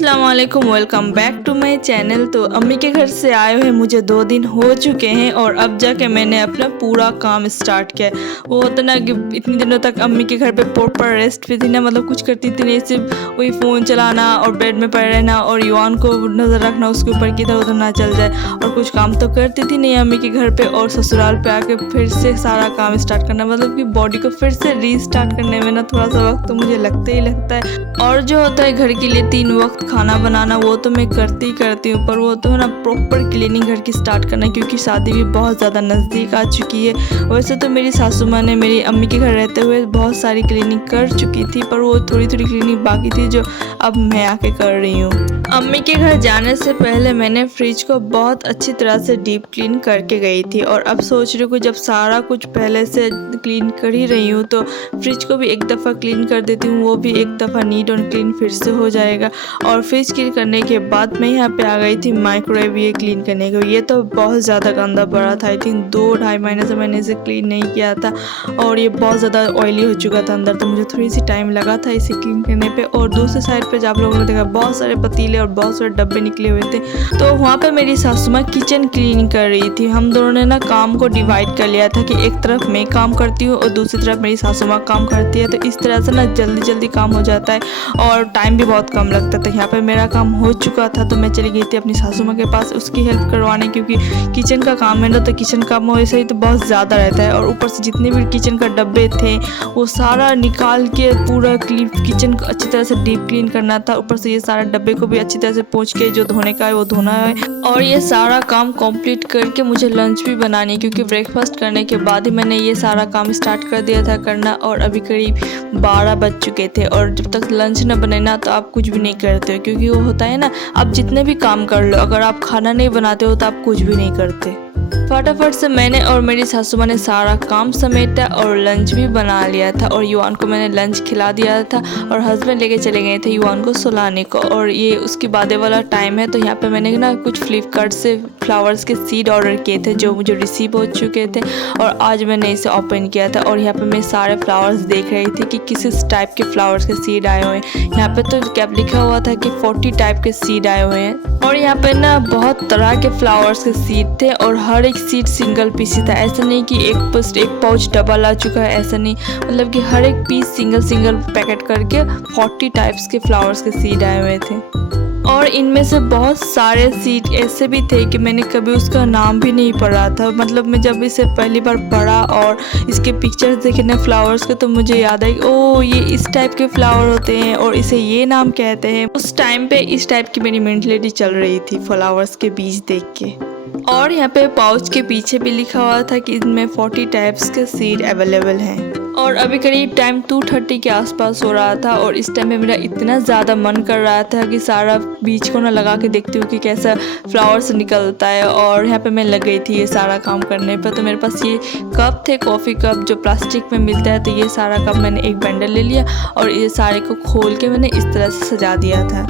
अस्सलाम वालेकुम, welcome back to my channel. तो अम्मी के घर से आए हुए मुझे 2 दिन हो चुके हैं और अब जाके मैंने अपना पूरा काम स्टार्ट किया। वो होता ना कि इतने दिनों तक अम्मी के घर पे प्रॉपर रेस्ट पे थी ना, मतलब कुछ करती थी नहीं, सिर्फ वही फ़ोन चलाना और बेड में पड़े रहना और युवान को नज़र रखना उसके ऊपर कि इधर उधर ना चल जाए, और कुछ काम तो करती थी नहीं अम्मी के घर पे। और ससुराल पे आके फिर से सारा काम स्टार्ट करना, मतलब कि बॉडी को फिर से रीस्टार्ट करने में ना थोड़ा सा वक्त तो मुझे लगता ही लगता है। और जो होता है घर के लिए 3 वक्त खाना बनाना, वो तो मैं करती ही करती हूँ, पर वो तो है ना प्रॉपर क्लीनिंग घर की स्टार्ट करना, क्योंकि शादी भी बहुत ज़्यादा नज़दीक आ चुकी है। वैसे तो मेरी सासू माँ ने मेरी अम्मी के घर रहते हुए बहुत सारी क्लीनिंग कर चुकी थी, पर वो थोड़ी थोड़ी क्लीनिंग बाकी थी जो अब मैं आके कर रही हूँ। अम्मी के घर जाने से पहले मैंने फ्रिज को बहुत अच्छी तरह से डीप क्लीन करके गई थी, और अब सोच रही हूँ जब सारा कुछ पहले से क्लीन कर ही रही हूँ तो फ्रिज को भी एक दफ़ा क्लीन कर देती हूँ, वो भी एक दफ़ा नीट और क्लीन फिर से हो जाएगा। और फ्रिज क्लीन करने के बाद मैं यहाँ पे आ गई थी माइक्रोवेव ये क्लीन करने को। ये तो बहुत ज़्यादा गंदा पड़ा था, आई थिंक 2-2.5 महीने से मैंने इसे क्लीन नहीं किया था, और ये बहुत ज़्यादा ऑयली हो चुका था अंदर, तो मुझे थोड़ी सी टाइम लगा था इसे क्लीन करने पे। और दूसरे साइड पे आप लोगों ने देखा बहुत सारे पतीले और बहुत सारे डब्बे निकले हुए थे, तो वहाँ पे मेरी सासू माँ किचन क्लीनिंग कर रही थी। हम दोनों ने ना काम को डिवाइड कर लिया था कि एक तरफ मैं काम करती हूँ और दूसरी तरफ मेरी सासू माँ काम करती है, तो इस तरह से ना जल्दी जल्दी काम हो जाता है और टाइम भी बहुत कम लगता था। यहाँ पे मेरा काम हो चुका था तो मैं चली गई थी अपनी सासू माँ के पास उसकी हेल्प करवाने, क्योंकि किचन का काम है ना, तो किचन का काम वैसे ही तो बहुत ज़्यादा रहता है, और ऊपर से जितने भी किचन का डब्बे थे वो सारा निकाल के पूरा किचन को अच्छी तरह से डीप क्लीन करना था। ऊपर से ये सारा डब्बे को भी अच्छी तरह से पोंछ के जो धोने का है वो धोना है, और ये सारा काम कंप्लीट करके मुझे लंच भी बनानी है, क्योंकि ब्रेकफास्ट करने के बाद ही मैंने ये सारा काम स्टार्ट कर दिया था करना। और अभी करीब 12 बज चुके थे, और जब तक लंच न बने ना तो आप कुछ भी नहीं करते हो, क्योंकि वो होता है ना आप जितने भी काम कर लो, अगर आप खाना नहीं बनाते हो तो आप कुछ भी नहीं करते। फटाफट से मैंने और मेरी सासू माँ ने सारा काम समेटा और लंच भी बना लिया था, और युवान को मैंने लंच खिला दिया था, और हस्बैंड लेके चले गए थे युवान को सुलाने को। और ये उसके बाद वाला टाइम है, तो यहाँ पे मैंने ना कुछ फ्लिपकार्ट से फ्लावर्स के सीड ऑर्डर किए थे जो मुझे रिसीव हो चुके थे, और आज मैंने इसे ओपन किया था। और यहाँ पे मैं सारे फ्लावर्स देख रही थी कि किस टाइप के फ्लावर्स के सीड आए हुए हैं। यहाँ पे तो कैप लिखा हुआ था कि 40 टाइप के सीड आए हुए हैं, और यहाँ पे ना बहुत तरह के फ्लावर्स के सीड थे, और हर एक सीड सिंगल पीस ही था। ऐसा नहीं कि एक पाउच डबल आ चुका है, ऐसा नहीं, मतलब कि हर एक पीस सिंगल पैकेट करके 40 टाइप्स के फ्लावर्स के सीड आए हुए थे। और इनमें से बहुत सारे सीड ऐसे भी थे कि मैंने कभी उसका नाम भी नहीं पढ़ा था। मतलब मैं जब इसे पहली बार पढ़ा और इसके पिक्चर्स देखे ना फ्लावर्स के, तो मुझे याद आई ओ ये इस टाइप के फ्लावर होते हैं और इसे ये नाम कहते हैं। उस टाइम पे इस टाइप की मेरी मेंटलिटी चल रही थी फ्लावर्स के बीज देख के। और यहाँ पे पाउच के पीछे भी लिखा हुआ था कि इनमें 40 टाइप्स के सीड अवेलेबल हैं। और अभी करीब टाइम 2:30 के आसपास हो रहा था, और इस टाइम में मेरा इतना ज़्यादा मन कर रहा था कि सारा बीज को ना लगा के देखती हूँ कि कैसा फ्लावर्स निकलता है। और यहाँ पे मैं लग गई थी ये सारा काम करने पर। तो मेरे पास ये कप थे, कॉफ़ी कप जो प्लास्टिक में मिलता है, तो ये सारा कप मैंने एक बंडल ले लिया और ये सारे को खोल के मैंने इस तरह से सजा दिया था।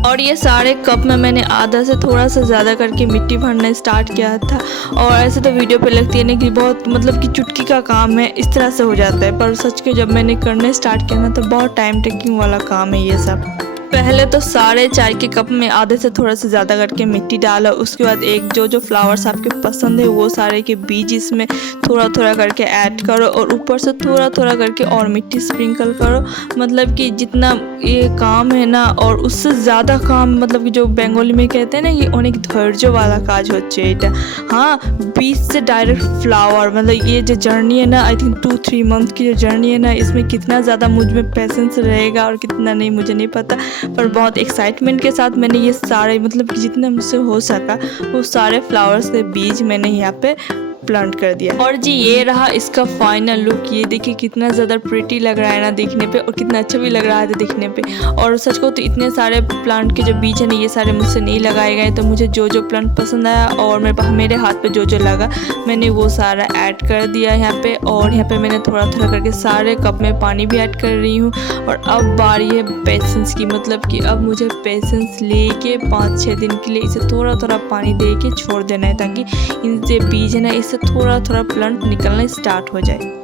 और ये सारे कप में मैंने आधा से थोड़ा सा ज़्यादा करके मिट्टी भरना स्टार्ट किया था। और ऐसे तो वीडियो पे लगती है ना कि बहुत मतलब कि चुटकी का काम है, इस तरह से हो जाता है, पर सच के जब मैंने करने स्टार्ट किया ना तो बहुत टाइम टेकिंग वाला काम है ये सब। पहले तो सारे चाय के कप में आधे से थोड़ा सा ज़्यादा करके मिट्टी डालो, उसके बाद एक जो फ्लावर्स आपके पसंद है वो सारे के बीज इसमें थोड़ा थोड़ा करके ऐड करो, और ऊपर से थोड़ा थोड़ा करके और मिट्टी स्प्रिंकल करो। मतलब कि जितना ये काम है ना और उससे ज़्यादा काम, मतलब कि जो बंगाली में कहते हैं ना ये अनेक धैर्य वाला काज होच्छे এটা। हाँ, बीज से डायरेक्ट फ्लावर, मतलब ये जो जर्नी है ना, आई थिंक 2-3 मंथ की जो जर्नी है ना, इसमें कितना ज़्यादा मुझ में पेशेंस रहेगा और कितना नहीं मुझे नहीं पता, पर बहुत एक्साइटमेंट के साथ मैंने ये सारे, मतलब कि जितना मुझसे हो सका वो सारे फ्लावर्स के बीज मैंने यहाँ पे प्लांट कर दिया। और जी ये रहा इसका फाइनल लुक। ये देखिए कितना ज़्यादा प्रिटी लग रहा है ना देखने पे, और कितना अच्छा भी लग रहा है दिखने पे। और सच को तो इतने सारे प्लांट के जो बीज है ना ये सारे मुझसे नहीं लगाए गए, तो मुझे जो प्लांट पसंद आया और मेरे हाथ पे जो लगा मैंने वो सारा ऐड कर दिया यहाँ पे। और यहाँ पे मैंने थोड़ा थोड़ा करके सारे कप में पानी भी ऐड कर रही हूँ। और अब बारी है पेशेंस की, मतलब कि अब मुझे पेशेंस लेके 5-6 दिन के लिए इसे थोड़ा थोड़ा पानी दे के छोड़ देना है, ताकि इन जो बीज है ना इससे थोड़ा थोड़ा प्लांट निकलना स्टार्ट हो जाए।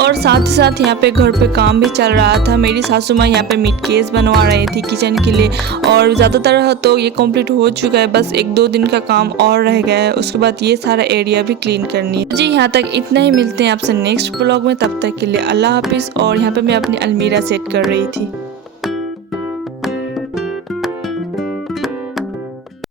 और साथ ही साथ यहाँ पे घर पे काम भी चल रहा था। मेरी सासू माँ यहाँ पे मीट केस बनवा रही थी किचन के लिए, और ज़्यादातर तो ये कंप्लीट हो चुका है, बस 1-2 दिन का काम और रह गया है। उसके बाद ये सारा एरिया भी क्लीन करनी है। जी यहाँ तक इतना ही, मिलते हैं आपसे नेक्स्ट ब्लॉग में। तब तक के लिए अल्लाह हाफिज़। और यहाँ पे मैं अपनी अलमीरा सेट कर रही थी।